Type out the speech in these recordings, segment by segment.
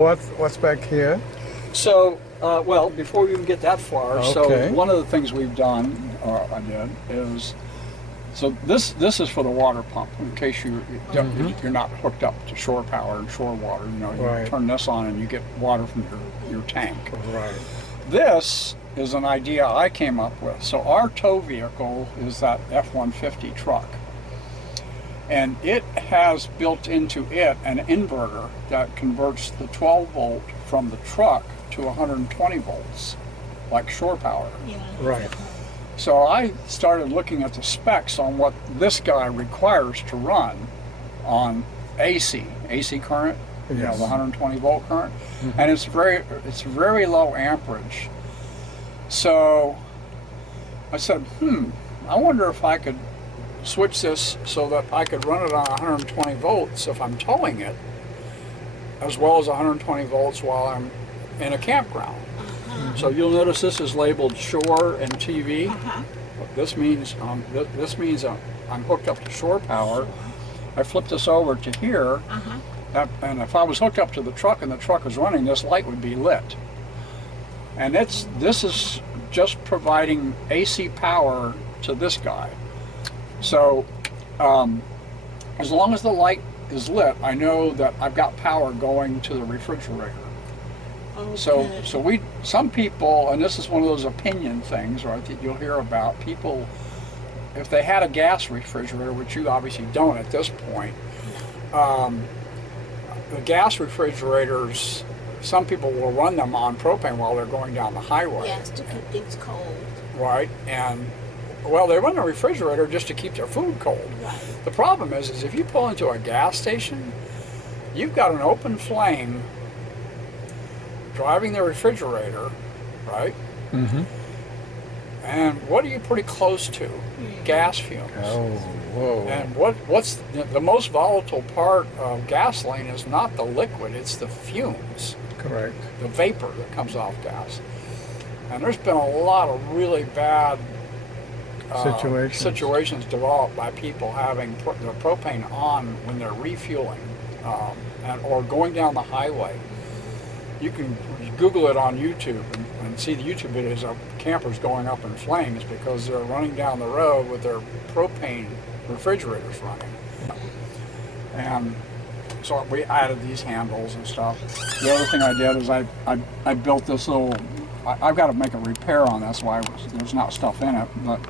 What's back here? So, well, before we even get that far, Okay. so one of the things we've done, or I did, is so this is for the water pump. In case you're not hooked up to shore power and shore water, you Right. turn this on and you get water from your tank. Right. This is an idea I came up with. So our tow vehicle is that F-150 truck. And it has built into it an inverter that converts the 12 volt from the truck to 120 volts, like shore power. Yeah. Right. So I started looking at the specs on what this guy requires to run on AC current, the Yes. 120 volt current, and it's very low amperage. So I said, I wonder if I could switch this so that I could run it on 120 volts if I'm towing it, as well as 120 volts while I'm in a campground. So you'll notice this is labeled shore and TV. This means I'm hooked up to shore power. I flip this over to here, and if I was hooked up to the truck and the truck was running, this light would be lit. And this is just providing AC power to this guy. So as long as the light is lit, I know that I've got power going to the refrigerator. Okay. So some people, and this is one of those opinion things, right, that you'll hear about, people, if they had a gas refrigerator, which you obviously don't at this point, the gas refrigerators, some people will run them on propane while they're going down the highway. Yes, to keep things cold. Right, and well, they run the refrigerator just to keep their food cold. Right. The problem is if you pull into a gas station, you've got an open flame driving the refrigerator, right? Mm-hmm. And what are you pretty close to? Gas fumes. Oh, whoa. And what's the most volatile part of gasoline is not the liquid, it's the fumes, Correct. the vapor that comes off gas. And there's been a lot of really bad situations developed by people having their propane on when they're refueling or going down the highway. You can Google it on YouTube and see the YouTube videos of campers going up in flames because they're running down the road with their propane refrigerators running. And so we added these handles and stuff. The other thing I did is I built this little, I've got to make a repair on this, why there's not stuff in it, but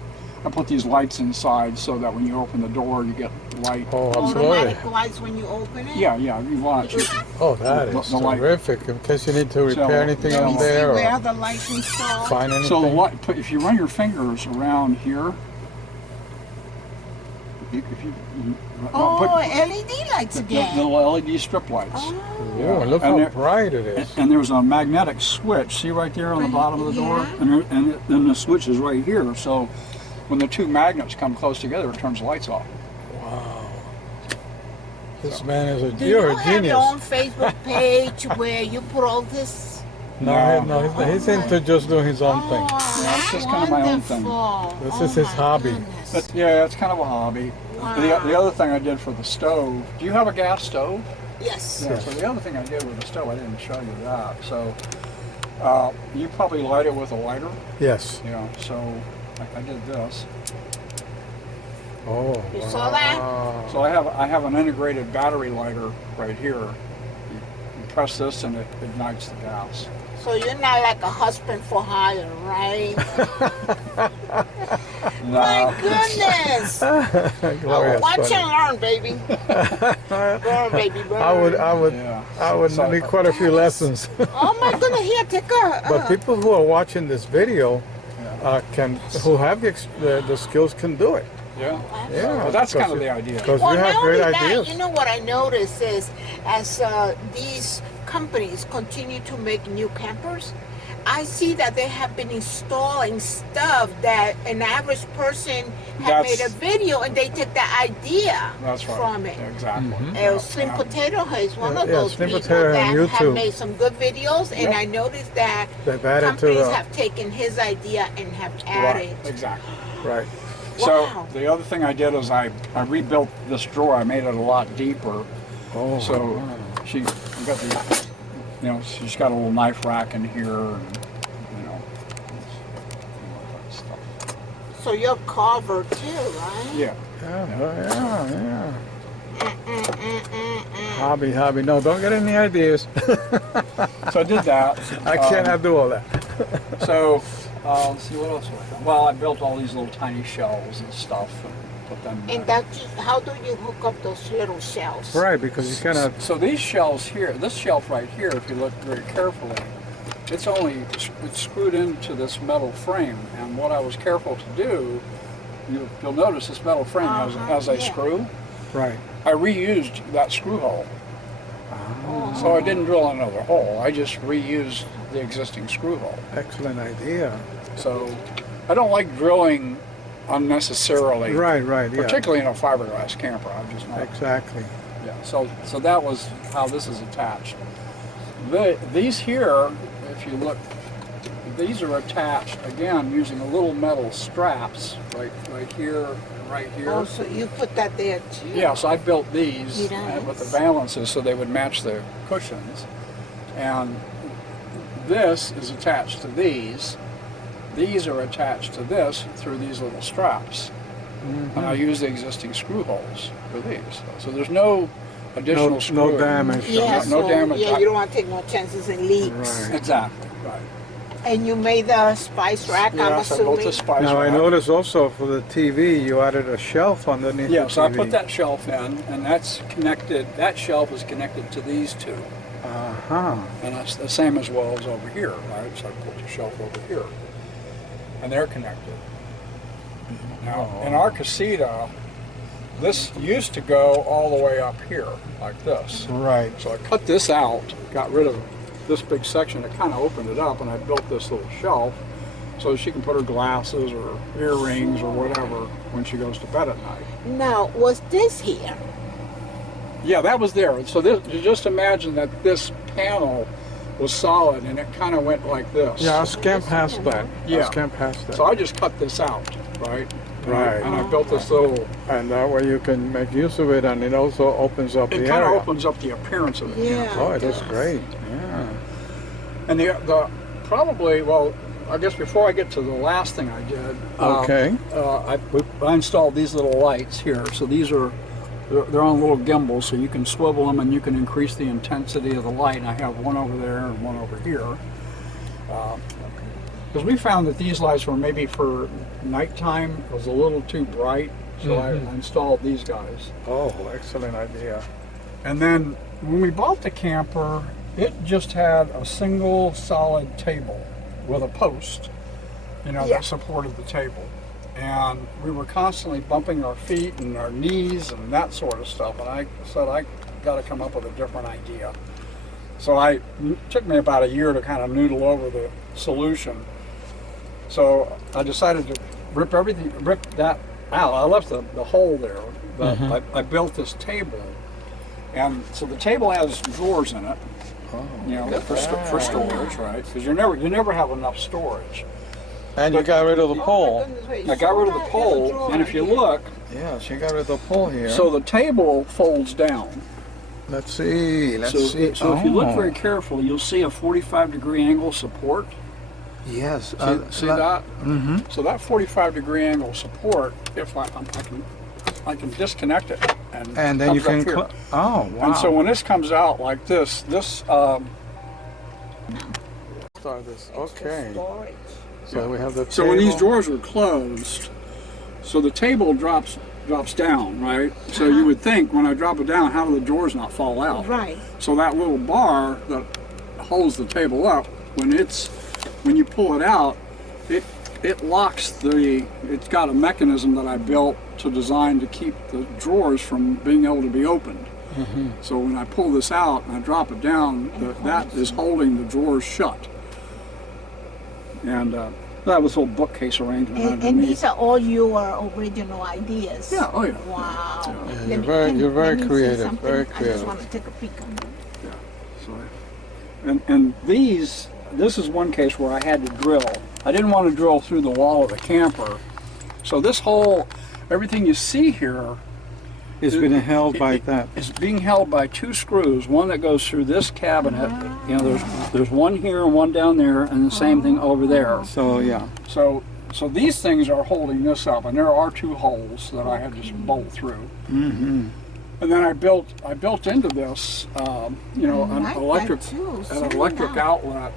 I put these lights inside so that when you open the door you get light. Oh, absolutely. Automatic lights when you open it? Yeah, you want it. Oh, that is The light. terrific. In case you need to repair anything Let on me see there where or the lights installed. find anything. So the light, if you run your fingers around here, if you Oh, put LED lights the again. LED strip lights. Oh. Oh, look And how there- bright it is. And there's a magnetic switch, see right there on the bottom of the door? Yeah. And then the switch is right here, so when the two magnets come close together, it turns the lights off. Wow. This man is Do you're you a have genius. your own Facebook page where you put all this? No, he's into just doing his own thing. Oh, That's just kind of my own thing. wonderful. This Oh is his my hobby. goodness. But yeah, it's kind of a hobby. Wow. The other thing I did for the stove, do you have a gas stove? Yes. Yeah, so the other thing I did with the stove, I didn't show you that. So you probably light it with a lighter. Yes. Yeah, so I did this. Oh, You saw that? wow. So I have an integrated battery lighter right here. You press this and it ignites the gas. So you're not like a husband for hire, right? My goodness! Gloria's Watch funny. and learn, baby. Learn, baby, learn. I would So- need quite a few lessons. Oh my goodness! Here, take a. But people who are watching this video who have the skills can do it. Yeah. Yeah. Well, that's kind of because the idea. Because Well, we have not great only ideas. that, you know what I noticed is as these companies continue to make new campers, I see that they have been installing stuff that an average person had made a video and they take the idea That's right. from it. Yeah, exactly. Slim Potato Head is one of Yeah, those Slim people Potato that on have YouTube. made some good videos, and Yeah. I noticed that They've added to companies the have taken his idea and have Right. added. Exactly. right. So Wow. the other thing I did is I rebuilt this drawer. I made it a lot deeper. Oh, So you got you know, she's got a little knife rack in here, and, you know, stuff. So you're covered too, right? Yeah. Yeah. Hobby. No, don't get any ideas. So I did that. I cannot do all that. So, let's see, what else have I done? Well, I built all these little tiny shelves and stuff and put them And how do you hook up those little shelves? Right, because you cannot. So these shelves here, this shelf right here, if you look very carefully, it's screwed into this metal frame. And what I was careful to do, you'll notice this metal frame has a screw. Right. I reused that screw hole. So I didn't drill another hole. I just reused the existing screw hole. Excellent idea. So I don't like drilling unnecessarily. Right. Yeah. Particularly in a fiberglass camper. I'm just not. Exactly. Yeah. So that was how this is attached. These here, if you look, these are attached again using a little metal straps right here and right here. Oh, so you put that there too? Yeah, so I built these Nice. with the valances so they would match the cushions. And this is attached to these. These are attached to this through these little straps. And I use the existing screw holes for these. So there's no additional screw. No damage. Yeah, No damage. Yeah, you don't want to take no chances in leaks. Right. Exactly, right. And you made the spice rack, I'm Yes, I built assuming? a spice Now I rack. noticed also for the TV you added a shelf underneath Yeah, the so I TV. put that shelf in, and that's connected, that shelf is connected to these two. And that's the same as well as over here, right? So I put the shelf over here. And they're connected. Now, in our Casita, this used to go all the way up here, like this. Right. So I cut this out, got rid of this big section, it kind of opened it up, and I built this little shelf so she can put her glasses or earrings or whatever when she goes to bed at night. Now, was this here? Yeah, that was there. So this, you just imagine that this panel was solid and it kind of went like this. Yeah, I scanned past that. Yeah. I scanned past that. So I just cut this out, right? Right. And I built this little, And that way you can make use of it, and it also opens up it the kind of area. opens up the appearance of the Yeah. camper. Oh, that's great. Yeah. And the probably, well, I guess before I get to the last thing I did, Okay. I installed these little lights here. So these are, they're on little gimbals, so you can swivel them and you can increase the intensity of the light. And I have one over there and one over here. Because we found that these lights were maybe for nighttime, it was a little too bright. So I installed these guys. Oh, excellent idea. And then when we bought the camper, it just had a single solid table with a post, you know, that supported the table. And we were constantly bumping our feet and our knees and that sort of stuff. And I said, I got to come up with a different idea. So it took me about a year to kind of noodle over the solution. So I decided to rip that out. I left the hole there, but I built this table. And so the table has drawers in it, you know, for storage, right? Because you never have enough storage. And you got rid of the pole. I got rid of the pole, and if you look, Yeah, she got rid of the pole here. so the table folds down. let's see. Let's So, see. so if you look very carefully, you'll see a 45-degree angle support. Yes. See that? Mm-hmm. So that 45-degree angle support, if I can disconnect it, And then you comes can. up here. Oh, wow. And so when this comes out like this, Okay. So we have the table. so when these drawers are closed, so the table drops down, right? So you would think when I drop it down, how do the drawers not fall out? Right. So that little bar that holds the table up, when you pull it out, it locks it's got a mechanism that I built to design to keep the drawers from being able to be opened. So when I pull this out and I drop it down, that is holding the drawers shut. And that was a little bookcase arrangement And underneath. these are all your original ideas. Yeah, oh yeah. Wow. Yeah, you're very let me see creative, something. very I just creative. want to take a peek on them. So, and this is one case where I had to drill. I didn't want to drill through the wall of the camper. So this whole, everything you see here It's been held by that. It's being held by two screws, one that goes through this cabinet. You know, there's one here and one down there, and the same thing over there. So yeah. So these things are holding this up, and there are two holes that I had to bolt through. Mm-hmm. And then I built into this, you know, an electric outlet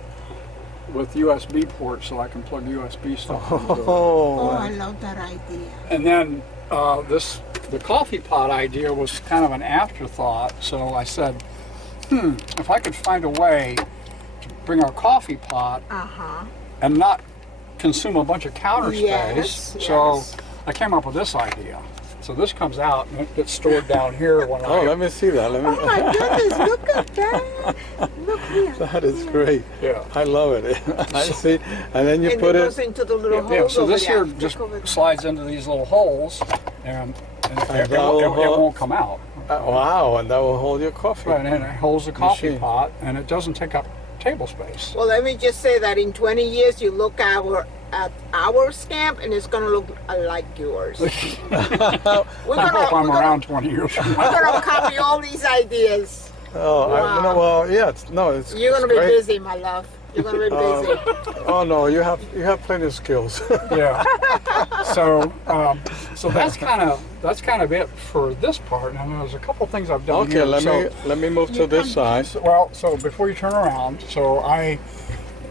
with USB ports, so I can plug USB stuff into it. Oh, I love that idea. And then the coffee pot idea was kind of an afterthought. So I said, if I could find a way to bring our coffee pot and not consume a bunch of counter space, so I came up with this idea. So this comes out and it gets stored down here when let me see that. Let me. Oh my goodness, look at that. Look here. That is great. Yeah. I love it. I see. And then you put it it. goes into the little holes. Yeah, so over this there. here just slides into these little holes, and it won't come out. Wow, and that will hold your coffee. Right, and it holds the coffee Machine. pot, and it doesn't take up table space. Well, let me just say that in 20 years, you look at our scamp, and it's going to look like yours. I hope I'm around 20 years from now. We're going to copy all these ideas. Oh, Wow. well, yeah, it's You're going to be great. busy, my love. You're going to be busy. Oh no, you have plenty of skills. Yeah. So that's kind of it for this part. And there's a couple things I've done Okay, here. let me move to this side. So before you turn around,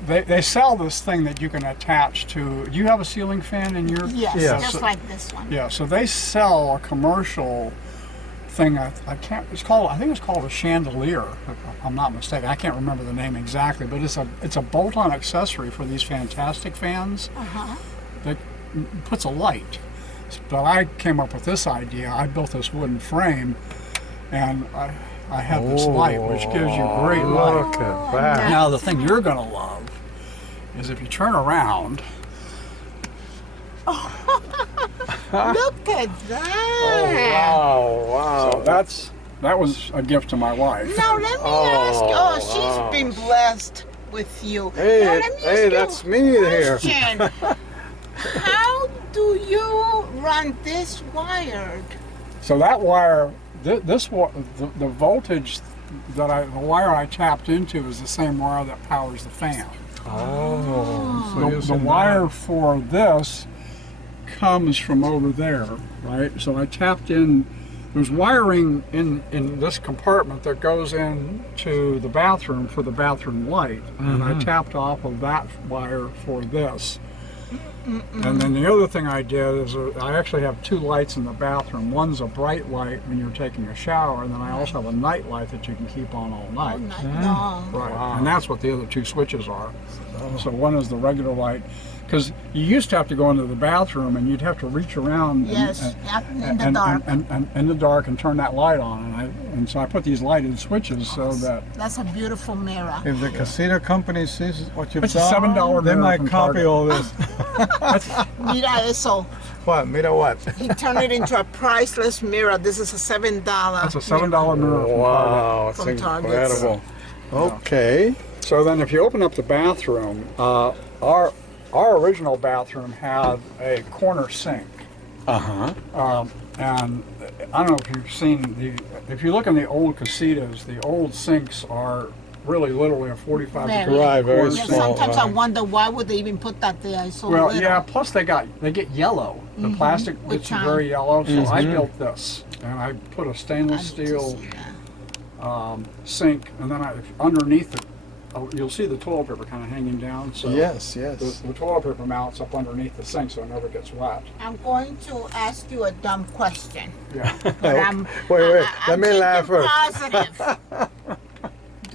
they sell this thing that you can attach to. Do you have a ceiling fan in your? Yes, Yeah. just like this one. Yeah. So they sell a commercial thing. I think it's called a chandelier, if I'm not mistaken. I can't remember the name exactly, but it's a bolt-on accessory for these fantastic fans that puts a light. But I came up with this idea. I built this wooden frame, and I have this light, which gives you great light. Look at that. Now the thing you're gonna love is if you turn around. Look at that. Wow. So that was a gift to my wife. Now let me ask you. Oh, she's been blessed with you. Hey, now, let me hey, ask that's you me a here. question. How do you run this wired? So that wire, the voltage the wire I tapped into is the same wire that powers the fan. Oh. So The using wire that. for this comes from over there, right? So I tapped in. There's wiring in this compartment that goes into the bathroom for the bathroom light, and I tapped off of that wire for this. And then the other thing I did is I actually have two lights in the bathroom. One's a bright light when you're taking a shower, and then I also have a night light that you can keep on all night. All night long. Right, Wow. and that's what the other two switches are. So one is the regular light, because you used to have to go into the bathroom and you'd have to reach around Yes, in the dark. and in the dark and turn that light on. And so I put these lighted switches so that That's a beautiful mirror. If the Casita company sees what you've It's a done, $7 they mirror might from copy Target. all this. Mira eso. What? Mira what? He turned it into a priceless mirror. This is a $7. that's a $7 mirror from Target. Wow, it's From Target. incredible. Okay. So then if you open up the bathroom, our original bathroom had a corner sink. Uh-huh. And I don't know if you've seen if you look in the old Casitas, the old sinks are really literally a 45 Very. degree Right, very corner Yeah, sink. small. sometimes I right. wonder why would they even put that there. It's so Well, little. yeah, plus they get yellow. The plastic Which gets time? very yellow, so I built this. And I put a stainless steel sink, and then underneath it, you'll see the toilet paper kind of hanging down. So Yes. the toilet paper mounts up underneath the sink so it never gets wet. I'm going to ask you a dumb question. Yeah. But I'm, Wait. Let I'm me laugh thinking first. positive.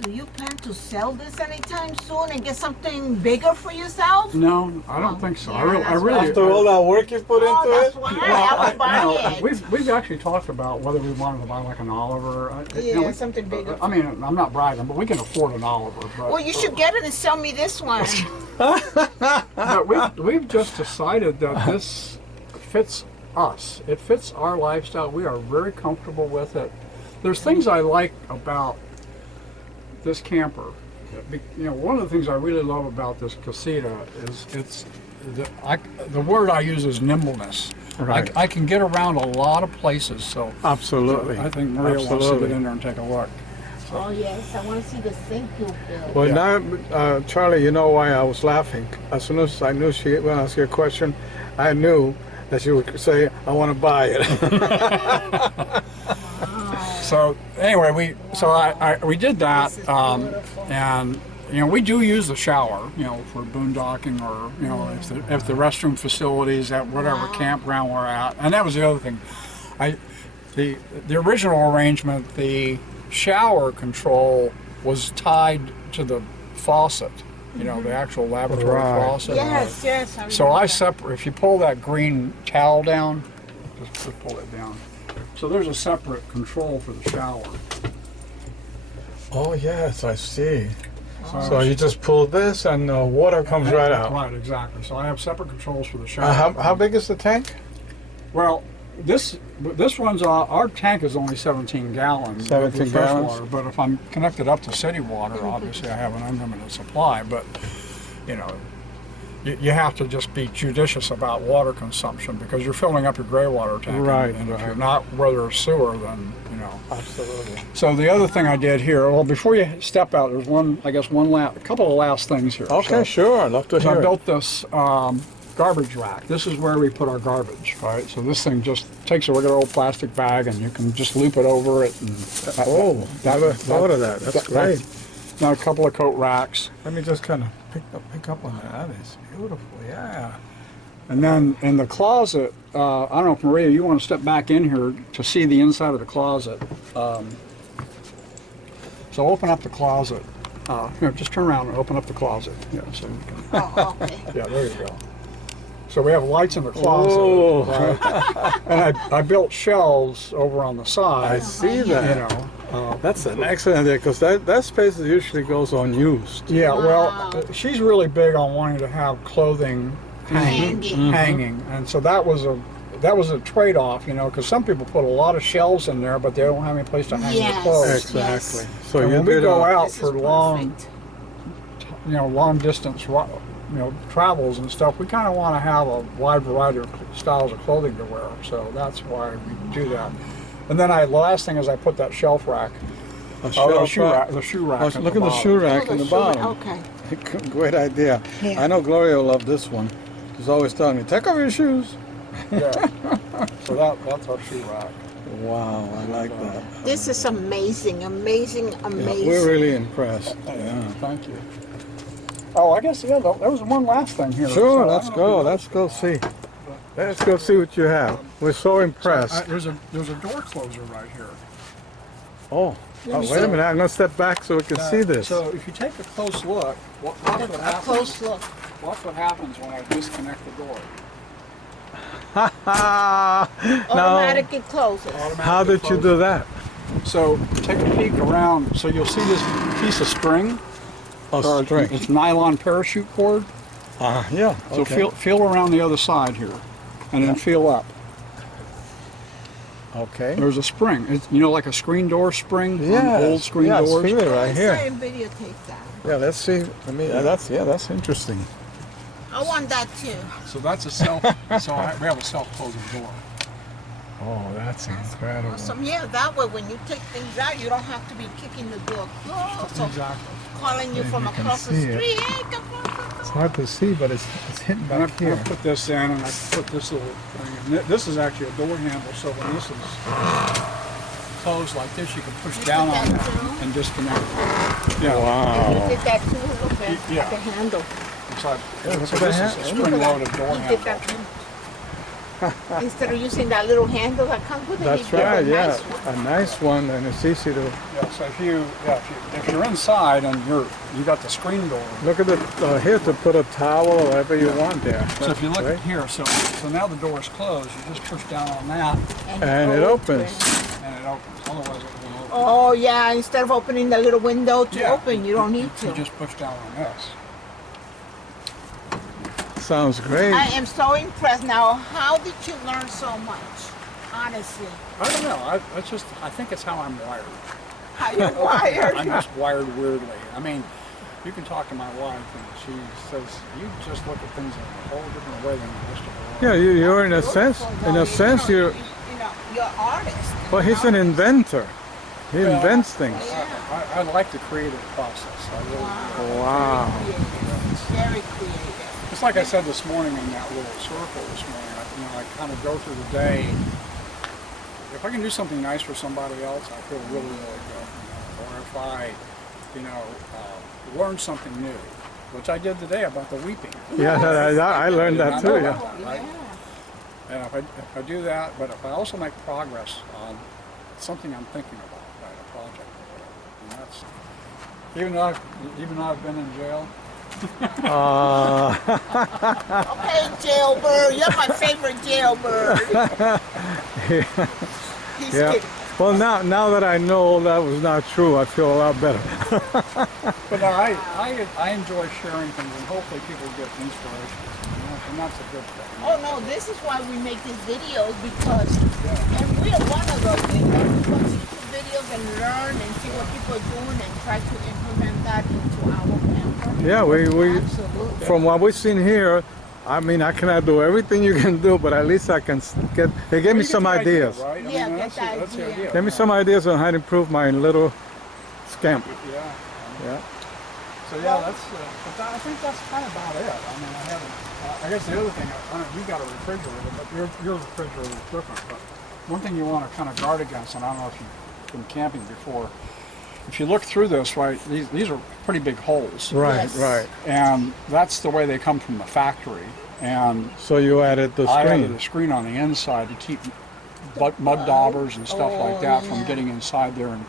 Do you plan to sell this anytime soon and get something bigger for yourself? No, I don't think so. Yeah, I really, that's right. After all that work you put Oh, into that's it? why I would buy you know, it. we've actually talked about whether we wanted to buy like an Oliver. Yeah, something bigger. I mean, I'm not bragging, but we can afford an Oliver. But, Well, you should get it and sell me this one. but we've just decided that this fits us. It fits our lifestyle. We are very comfortable with it. There's things I like about this camper. You know, one of the things I really love about this Casita is the word I use is nimbleness. Right. I can get around a lot of places, so Absolutely. I think Maria wants to Absolutely. get in there and take a look. Oh yes, I want to see the sink you built. Well, Yeah. now, Charlie, you know why I was laughing. As soon as I knew she would ask you a question, I knew that she would say, I want to buy it. So anyway, we did that, This is beautiful. and you know we do use the shower, you know, for boondocking or you know if the restroom facilities at whatever Wow. campground we're at, and that was the other thing. The original arrangement, the shower control was tied to the faucet, you know, the actual laboratory Right. faucet. Yes, yes. So remember I that. separate. If you pull that green towel down, just pull it down. So there's a separate control for the shower. Oh, yes, I see. So you just pull this and water comes right out. Right, exactly. So I have separate controls for the shower. How big is the tank? Well, this one's our tank is only 17 gallons. 17 with fresh gallons. water, but if I'm connected up to city water, obviously I have an unlimited supply. But you know, you have to just be judicious about water consumption because you're filling up your gray water tank. Right, And if right. you're not where there's sewer, then you know. Absolutely. So the other thing I did here, well, before you step out, there's a couple of last things here. Okay, So- sure. I'd love to So I hear it. built this garbage rack. This is where we put our garbage, right? So this thing just takes a regular old plastic bag and you can just loop it over it. And Oh, never thought of that. That's great. Now a couple of coat racks. Let me just kind of pick up on that. That is beautiful. Yeah. And then in the closet, I don't know if Maria, you want to step back in here to see the inside of the closet. So open up the closet. Here, just turn around and open up the closet. Yeah, so you can, Oh, okay. yeah, there you go. So we have lights in the closet. Whoa. Right? And I built shelves over on the I side. see You that. know. That's an excellent idea because that space usually goes unused. Yeah, Wow. well, she's really big on wanting to have clothing hanging, Hanging. hanging, and so that was a trade-off, you know, because some people put a lot of shelves in there, but they don't have any place to hang their Yes. clothes. Exactly. Yes. So And you when we did go out This is for long, perfect. long distance, travels and stuff, we kind of want to have a wide variety of styles of clothing to wear. So that's why we do that. And then the last thing is I put that shelf rack. a The shelf shoe rack. rack. The shoe rack. Oh, at look the at the bottom. shoe rack Oh, in the shoe- bottom. Okay. Great idea. Yeah. I know Gloria will love this one. She's always telling me, take off your shoes. Yeah. So that's our shoe rack. Wow, I like that. This is amazing, amazing, Yeah, amazing. we're really impressed. Yeah. Thank you. Oh, I guess there was one last thing here. Sure, So I let's don't know go. if you- Let's go see. Let's go see what you have. We're so impressed. There's a door closer right here. Oh, wait a minute. I'm going to step back so we can see this. So if you take a close look, watch what A happens. close look. Watch what happens when I disconnect the door. now, Automatically closes. how did you do that? So take a peek around. So you'll see this piece of string. Oh, string. It's nylon parachute cord. Yeah. So Okay. feel around the other side here, and then feel up. Okay. There's a spring. It's, like a screen door spring on Yes, old screen yes, doors. feel it right here. I videotape that. Yeah, let's see. I mean, that's interesting. I want that too. So that's a self. We have a self-closing door. Oh, that's incredible. Awesome. Yeah, that way when you take things out, you don't have to be kicking the door closed or Exactly. calling you If from you can across the see it. street. Hey, come on. It's hard to see, but it's hitting And I back here. put this in, and I put this little thing in. This is actually a door handle, so when this is closed like this, you can push down on that that too? and disconnect it. Yeah. Wow. You did that too, look at Yeah. the handle. So, look so at this the is a handle. spring-loaded door You did that handle. too. Instead of using that little handle that comes with it, That's you get right. a Yeah, nice one. a nice one, and it's easy to Yeah. So if you're inside and you got the screen door. look at the here to put a towel or whatever you want there. So if you look Right? here, so now the door is closed. You just push down on that, And it opens. and it opens. Otherwise, it won't open. Oh yeah, instead of opening the little window to Yeah. open, you don't need You to. just push down on this. Sounds great. I am so impressed. Now, how did you learn so much? Honestly, I don't know. I think it's how I'm wired. how you wired? I'm just wired weirdly. I mean, you can talk to my wife, and she says you just look at things in a whole different way than the rest of the world. Yeah, you're in a sense, you're. you're artist. Well, he's an inventor. He Well, invents things. I like the creative process. I really do. Wow. Very creative. Just like I said this morning in that little circle this morning, I kind of go through the day. If I can do something nice for somebody else, I feel really, really good. Or if I, learn something new, which I did today about the weeping. Yeah, I learned that too. Yeah. Right? And if I do that, but if I also make progress on something I'm thinking about, right, a project or whatever, and that's even though I've been in jail. Okay, jailbird, you're my favorite jailbird. He's Yeah. kidding. Well, now that I know that was not true, I feel a lot better. But no, I enjoy sharing things, and hopefully people get inspiration, and that's a good thing. Oh no, this is why we make these videos, because, and we're one of those, we learn to watch YouTube videos and learn and see what people are doing and try to implement that into our camper. Yeah, we Absolutely. from what we've seen here, I mean, I cannot do everything you can do, but at least I can get. It gave me You get some the idea, ideas. right? Yeah, get that's the that's the idea. idea. Gave me some ideas on how to improve my little scamp. Yeah. Yeah. So yeah, I think that's kind of about it. I mean, I haven't. I guess the other thing, you got a refrigerator, but your refrigerator is different. But one thing you want to kind of guard against, and I don't know if you've been camping before, if you look through this, right, these are pretty big holes. Right, Yes. right. And that's the way they come from the factory. And So you added the I added screen. a screen on the inside to keep mud daubers and stuff like that from yeah. getting inside there and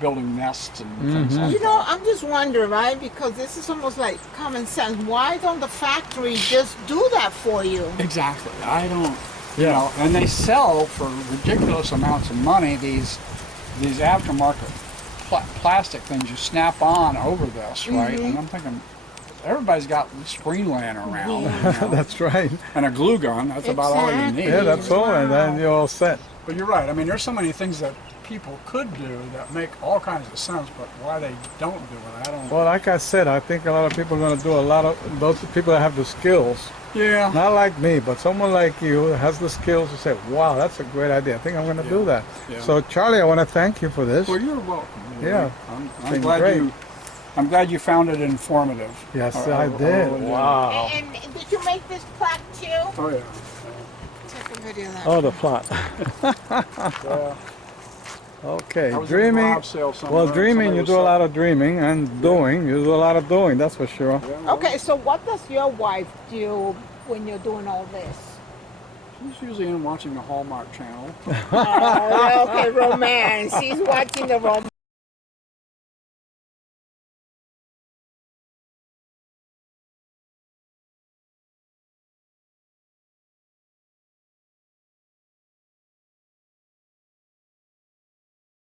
building nests and Mm-hmm. things like You know, that. I'm just wondering, right? Because this is almost like common sense. Why don't the factory just do that for you? Exactly. I don't. Yeah. You know, and they sell for ridiculous amounts of money these aftermarket plastic things you snap on over this, right? And I'm thinking, everybody's got a screen laying around, you know, That's right. and a glue gun. That's about all you Exactly. need. Yeah, that's all, and then Wow. you're all set. But you're right. I mean, there's so many things that people could do that make all kinds of sense, but why they don't do it, I don't. Well, like I said, I think a lot of people are going to do a lot of those people that have the skills. Yeah. Not like me, but someone like you that has the skills to say, "Wow, that's a great idea. I think I'm going to do that." Yeah. So, Charlie, I want to thank you for this. Well, you're welcome. Yeah. I'm Been glad great. I'm glad you found it informative. Yes, I I did. really did. Wow. And did you make this plaque too? Oh yeah. Take a video of that. Oh, the plot. Yeah. Okay, I was at a dreaming. garage sale somewhere, Well, dreaming, somebody you was do a lot selling- of dreaming, and doing, you do a lot of doing. That's for sure. Yeah, well, Okay, so what does your wife do when you're doing all this? She's usually in watching the Hallmark Channel. Oh, okay, romance. She's watching the romance.